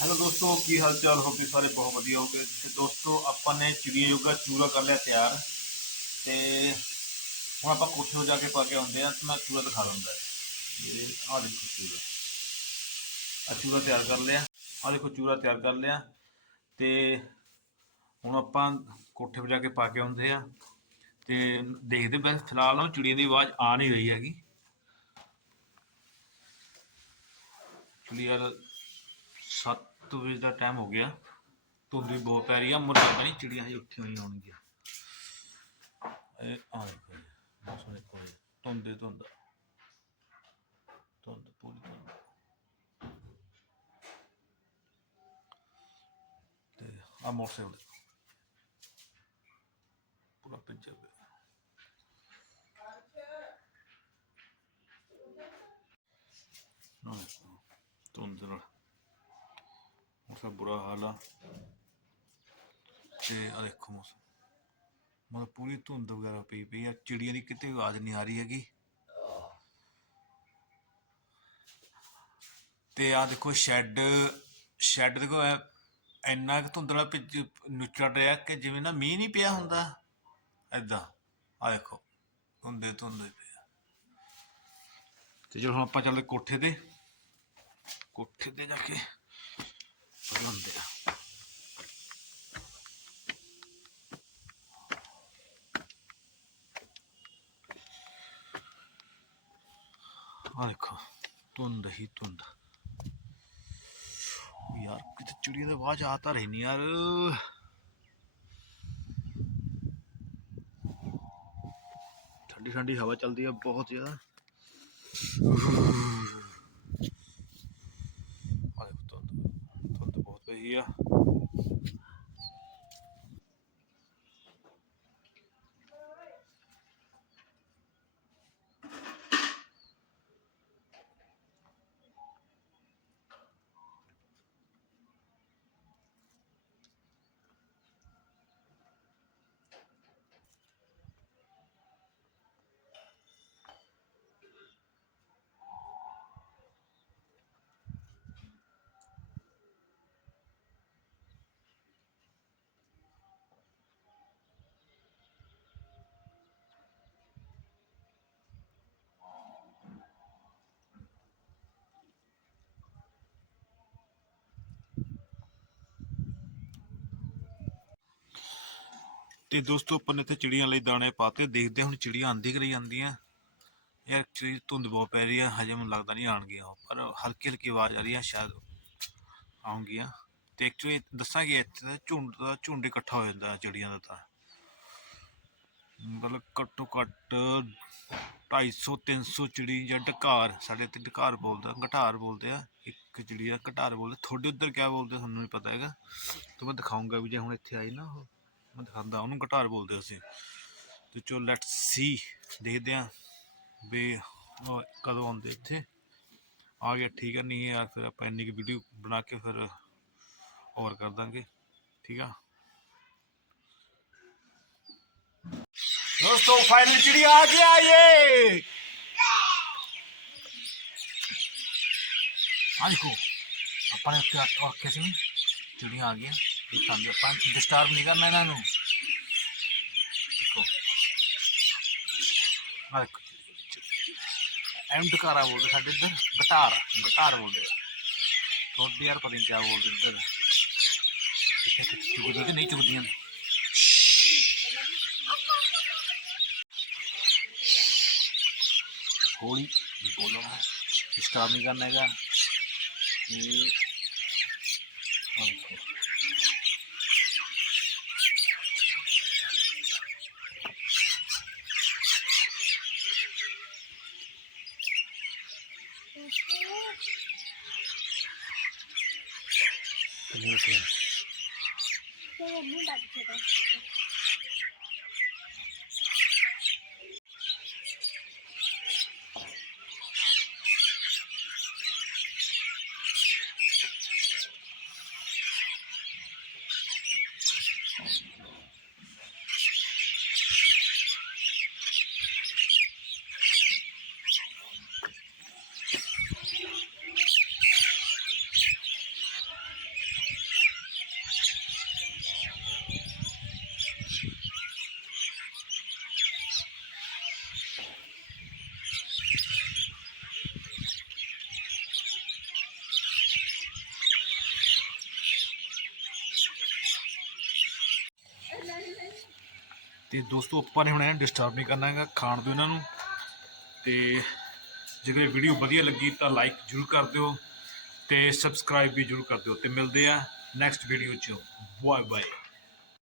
Hello ਦੋਸਤੋ, ਕੀ ਹਾਲ ਚਾਲ ਹੋ ਗਏ ਸਾਰੇ ਬਹੁਤ ਵਧੀਆ ਹੋ ਗਏ ਤੇ ਦੋਸਤੋ, ਆਪਾਂ ਨੇ ਚਿੜੀਆ ਯੋਗਾ ਚੂਰਾ ਕਰ ਲਿਆ ਤਿਆਰ। ਤੇ ਹੁਣ ਆਪਾਂ ਕੋਠੇ 'ਤੇ ਜਾ ਕੇ ਪਾ ਕੇ ਆਉਂਦੇ ਆ ਤੇ ਮੈਂ ਚੂਰਾ ਦਿਖਾ ਦਿੰਦਾ। ਇਹ, ਆਹ ਦੇਖੋ ਚੂਰਾ। ਆ ਚੂਰਾ ਤਿਆਰ ਕਰ ਲਿਆ। ਆਹ ਦੇਖੋ ਚੂਰਾ ਤਿਆਰ ਕਰ ਲਿਆ। ਤੇ ਹੁਣ ਆਪਾਂ ਕੋਠੇ 'ਤੇ ਜਾ ਕੇ ਪਾ ਕੇ ਆਉਂਦੇ ਆ ਤੇ ਦੇਖਦੇ ਬਸ, ਫਿਲਹਾਲ ਉਹ ਚਿੜੀਆਂ ਦੀ ਆਵਾਜ਼ ਆ ਨਹੀਂ ਰਹੀ ਹੈਗੀ। ਕਲੀਅਰ 7 ਵਜੇ ਦਾ ਟਾਈਮ ਹੋ ਗਿਆ। ਧੁੰਦ ਵੀ ਬਹੁਤ ਪੈ ਰਹੀ ਆ। ਮੁਰਗਾ ਨਹੀਂ ਚਿੜੀਆਂ ਹਜੇ ਉੱਠੀਆਂ ਹੋਈਆਂ ਹੋਣਗੀਆਂ। ਇਹ ਆ ਦੇਖੋ ਜੀ, ਮੌਸਮ ਦੇਖੋ ਜੀ, ਧੁੰਦ ਹੀ ਧੁੰਦ। ਧੁੰਦ ਪੂਰੀ ਧੁੰਦ। ਤੇ ਆ ਮੋਟਰਸਾਈਕਲ ਦੇਖੋ। ਪੂਰਾ ਭਿੱਜਿਆ ਪਿਆ ਧੁੰਦ ਨਾਲ ਮੌਸਮ ਬੁਰਾ ਹਾਲ ਆ। ਤੇ ਆ ਦੇਖੋ ਮੌਸਮ। ਮਤਲਬ ਪੂਰੀ ਧੁੰਦ ਵਗੈਰਾ ਪਈ ਪਈ ਆ। ਚਿੜੀਆਂ ਦੀ ਕਿਤੇ ਆਵਾਜ਼ ਨਹੀਂ ਆ ਰਹੀ ਹੈਗੀ। ਤੇ ਆ ਦੇਖੋ ਸ਼ੈੱਡ ਸ਼ੈੱਡ ਦੇਖੋ ਇੰਨਾ ਕੁ ਧੁੰਦਲਾ ਭਿੱਜ ਰਿਹਾ ਕਿ ਜਿਵੇਂ ਨਾ ਮੀਂਹ ਨਹੀਂ ਪਿਆ ਹੁੰਦਾ। ਐਦਾਂ ਆ ਦੇਖੋ, ਧੁੰਦੇ ਧੁੰਦੇ ਪਿਆ ਤੇ ਜਦੋਂ ਹੁਣ ਆਪਾਂ ਚੱਲਦੇ ਕੋਠੇ ਤੇ। ਕੋਠੇ ਤੇ ਜਾ ਕੇ ਬਣਾਉਂਦੇ ਆ ਧੁੰਦ ਹੀ ਧੁੰਦ ਯਾਰ ਕਿਤੇ ਚਿੜੀਆਂ ਦੀ ਆਵਾਜ਼ ਆ ਤਾਂ ਰਹੀ ਨਹੀਂ ਯਾਰ ਠੰਡੀ ਠੰਡੀ ਹਵਾ ਚੱਲਦੀ ਆ ਬਹੁਤ ਜ਼ਿਆਦਾ ਆ ਦੇਖੋ ਧੁੰਦ ਧੁੰਦ ਤੇ ਦੋਸਤੋ ਆਪਾਂ ਨੇ ਇੱਥੇ ਚਿੜੀਆਂ ਲਈ ਦਾਣੇ ਪਾਤੇ। ਦੇਖਦੇ ਹਾਂ ਹੁਣ ਚਿੜੀਆਂ ਆਂਦੀ ਕਿ ਨਹੀਂ ਆਂਦੀਆਂ। ਯਾਰ ਐਕਚੁਅਲੀ ਧੁੰਦ ਬਹੁਤ ਪੈ ਰਹੀ ਆ। ਹਜੇ ਮੈਨੂੰ ਲੱਗਦਾ ਨਹੀਂ ਆਣਗੀਆਂ ਉਹ, ਪਰ ਹਲਕੀ ਹਲਕੀ ਆਵਾਜ਼ ਆ ਰਹੀ ਆ ਸ਼ਾਇਦ ਆਉਂਗੀਆਂ ਤੇ ਐਕਚੁਅਲੀ ਦੱਸਾਂ ਕਿ ਇੱਥੇ ਝੁੰਡ ਦਾ ਝੁੰਡ ਇਕੱਠਾ ਹੋ ਜਾਂਦਾ ਚਿੜੀਆਂ ਦਾ ਤਾਂ। ਮਤਲਬ ਘੱਟੋ ਘੱਟ 250 300 ਚਿੜੀ ਜਾਂ ਢਕਾਰ ਸਾਡੇ ਇੱਥੇ ਢਕਾਰ ਬੋਲਦਾ ਘਟਾਰ ਬੋਲਦੇ ਆ। ਇੱਕ ਚਿੜੀ ਦਾ ਘਟਾਰ ਬੋਲਦੇ ਤੁਹਾਡੇ ਉੱਧਰ ਕਿਆ ਬੋਲਦੇ ਤੁਹਾਨੂੰ ਨਹੀਂ ਪਤਾ ਹੈਗਾ। ਤੇ ਮੈਂ ਦਿਖਾਉਂਗਾ ਵੀ ਜੇ ਹੁਣ ਇੱਥੇ ਆਈ ਨਾ ਉਹ। ਮੈਂ ਦਿਖਾਉਂਦਾ, ਉਹਨੂੰ ਘਟਾਰ ਬੋਲਦੇ ਅਸੀਂ। ਤੇ ਚੋ ਲੈਟਸ ਸੀ ਦੇਖਦੇ ਆ ਵੀ ਕਦੋਂ ਆਉਂਦੇ ਇੱਥੇ। ਆ ਗਿਆ, ਠੀਕ ਨਹੀਂ ਆ, ਫਿਰ ਆਪਾਂ ਇੰਨੀ ਕਿ ਵੀਡੀਓ ਬਣਾ ਕੇ ਫਿਰ ਹੋਰ ਕਰ ਦਾਂਗੇ, ਠੀਕ ਆ? ਦੋਸਤੋ ਫਾਈਨਲ ਚਿੜੀ ਆ ਗਿਆ ਏ! ਆਈ ਕੋ, ਆਪਣੇ ਉੱਤੇ ਆਖਿਆ ਸੀ ਚਿੜੀ ਆ ਗਿਆ ਵੀ ਤੁਹਾਨੂੰ ਪੰਜ ਡਿਸਟਰਬ ਨਹੀਂ ਕਰਨਾ ਇਹਨਾਂ ਨੂੰ। ਦੇਖੋ। ਦੇਖੋ। ਐਂਡ ਕਾਰਾ ਬੋਲਦੇ ਸਾਡੇ ਇੱਧਰ। ਗਟਾਰ। ਗਟਾਰ ਬੋਲਦੇ। ਥੋੜੀ ਯਾਰ ਪਤਾ ਨਹੀਂ ਕੀ ਬੋਲਦੇ ਇੱਧਰ। ਚੁਗਦੀ ਕਿ ਨਹੀਂ ਚੁਗਦੀਆਂ ਹੋਲੀ ਬੋਲੋ। ਡਿਸਟਰਬ ਨਹੀਂ ਕਰਨਾ ਹੈਗਾ। ਇਹ છે. ਤੇ ਦੋਸਤੋ, ਆਪਾਂ ਨੇ ਹੁਣ ਇਹਨਾਂ ਡਿਸਟਰਬ ਨਹੀਂ ਕਰਨਾ ਹੈਗਾ ਖਾਣ ਦਿਓ ਇਹਨਾਂ ਨੂੰ। ਤੇ ਜੇਕਰ ਵੀਡੀਓ ਵਧੀਆ ਲੱਗੀ ਤਾਂ ਲਾਈਕ ਜ਼ਰੂਰ ਕਰ ਦਿਓ ਤੇ ਸਬਸਕ੍ਰਾਈਬ ਵੀ ਜ਼ਰੂਰ ਕਰ ਦਿਓ। ਤੇ ਮਿਲਦੇ ਆ ਨੈਕਸਟ ਵੀਡੀਓ 'ਚ। Bye bye